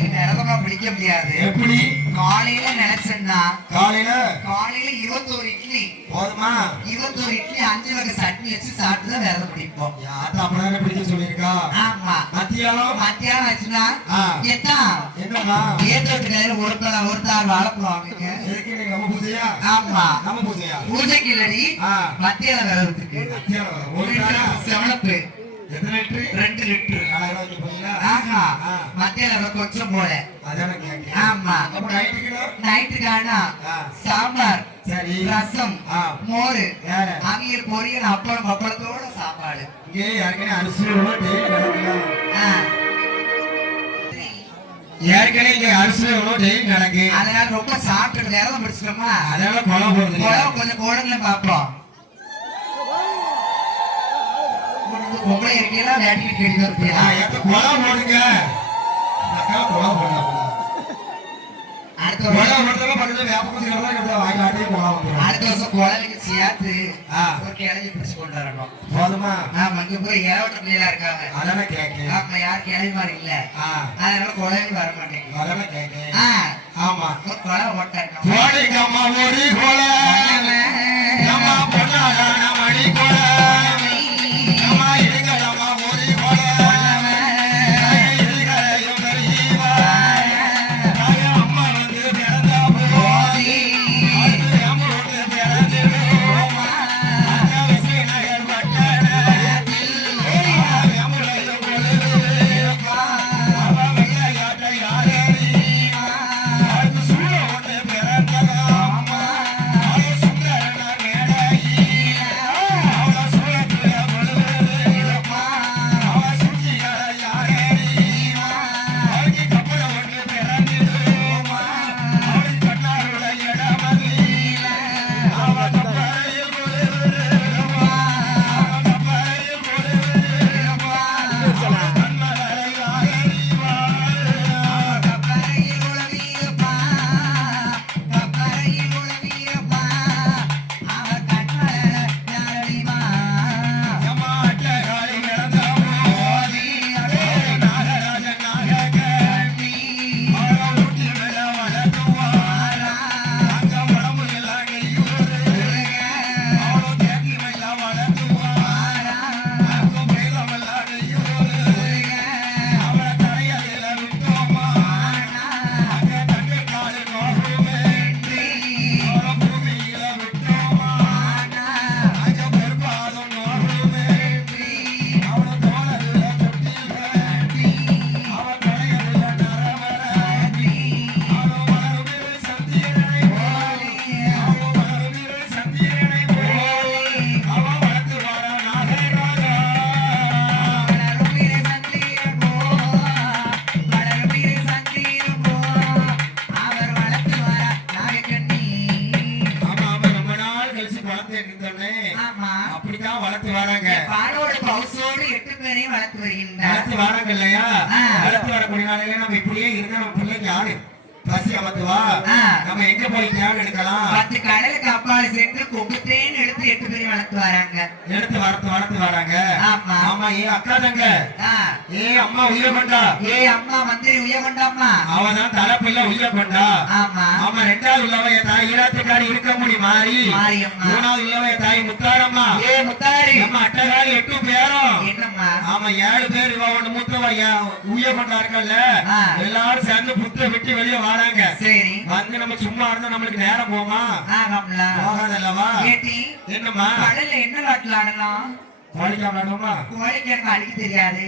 வைக்க முடியாது. எப்படி? காலையில நினைச்சேன்னா காலையில? காலையில இருபத்தோரு இட்லி. போதுமா? இருபத்தோரு இட்லி அஞ்சு வகை சட்னி வச்சு சாப்பிட்டு தான் விரதம் பிடிப்போம். யார்ட்ட அப்படிதானே பிடிக்க சொல்லியிருக்கா? ஆமா. மத்தியானம்? மத்தியானம் ஆச்சுன்னா ஆ. எத்தான் என்னமா ஏத்தோட்டு நேரம் ஒரு தலை ஒரு தார் வாழைப்பழம் வாங்குங்க எதுக்கு இன்னைக்கு நம்ம பூஜையா? ஆமா. நம்ம பூஜையா? பூஜைக்கு இல்லடி. ஆ. மத்தியான விரதத்துக்கு. மத்தியானம். ஒரு செவனப்பு. எத்தனை லிட்டரு? ரெண்டு லிட்டரு. கொஞ்சம் போல ஆமா. நைட்டுக்கானா. சாம்பார் சரி. ரசம். மோர் அவியல் பொரியல் அப்பளம் சாப்பாடு. இங்கே ஏற்கனவே அரிசி. ஏற்கனவே இங்க அரிசி உணவு டெய்லி நடக்கு அதனால ரொம்ப சாப்பிட்டு விரதம் பிடிச்சிட்டோமா அதனால குழம்பு போடுறது குழம்பு கொஞ்சம் கோடங்களும் பார்ப்போம் பொம்பளை இருக்கையெல்லாம் வேட்டிக்கு கேட்டு எத்த குழம்பு போடுங்க போடலாம் அடுத்த குழம்பு போடுறதுல பக்கத்துல தான் வாங்கி ஆட்டி போடுறோம் அடுத்த வருஷம் குழந்தைக்கு சேர்த்து. ஒரு கிழவி பிடிச்சு கொண்டு வரணும் போதுமா? ஆமா இங்க போய் ஏவட்ட பிள்ளைகளா இருக்காங்க. அதானே கேட்கிறேன் ஆமா யார் கிழவி மாதிரி இல்ல. அதனால வர மாட்டேங்குது. கேட்கிறேன் ஆ, ஆமா. குழந்தை போட்டாங்க போடுங்க அம்மா ஒரு கோல. அம்மா பொண்ணாடான மணி கோல. பேரையும் வளர்த்து வருகின்றார் வளர்த்து வராங்க இல்லையா. வளர்த்து வரக்கூடிய நாளையில நம்ம இப்படியே இருந்தா நம்ம பிள்ளைக்கு யாரு பசி அமர்த்துவா. நம்ம எங்க போய் தியானம் எடுக்கலாம்? பத்து கடலுக்கு அப்பால் சென்று கொம்புத்தேன் எடுத்து எட்டு பேரையும் வளர்த்து வராங்க. எடுத்து வளர்த்து வளர்த்து வராங்க. ஆமா. ஆமா ஏ அக்கா தங்க. ஏ அம்மா உயிர கொண்டா? ஏய் அம்மா மந்திரி உய கொண்டாம்மா? அவதான் தலைப்பிள்ள உயிர கொண்டா? ஆமா. ஆமா ரெண்டாவது உள்ளவ இருக்க முடி மாறி. மூணாவது என் தாய் முத்தாரம்மா. ஏ முத்தாரி. நம்ம அட்டகாரி எட்டு பேரும். என்னம்மா? ஆமா ஏழு பேர் இவ ஒண்ணு மூத்தவ உயிர கொண்டா இருக்கல்ல ஆ. எல்லாரும் சேர்ந்து புத்த விட்டு வெளியே வராங்க. சரி. வந்து நம்ம சும்மா இருந்தா நம்மளுக்கு நேரம் போமா போகாதல்லவா? ஏட்டி என்னம்மா? கடல்ல என்ன விளாட்டுல ஆடலாம் கோழிக்காம நடுவோமா கோழிக்கு அடிக்க தெரியாது.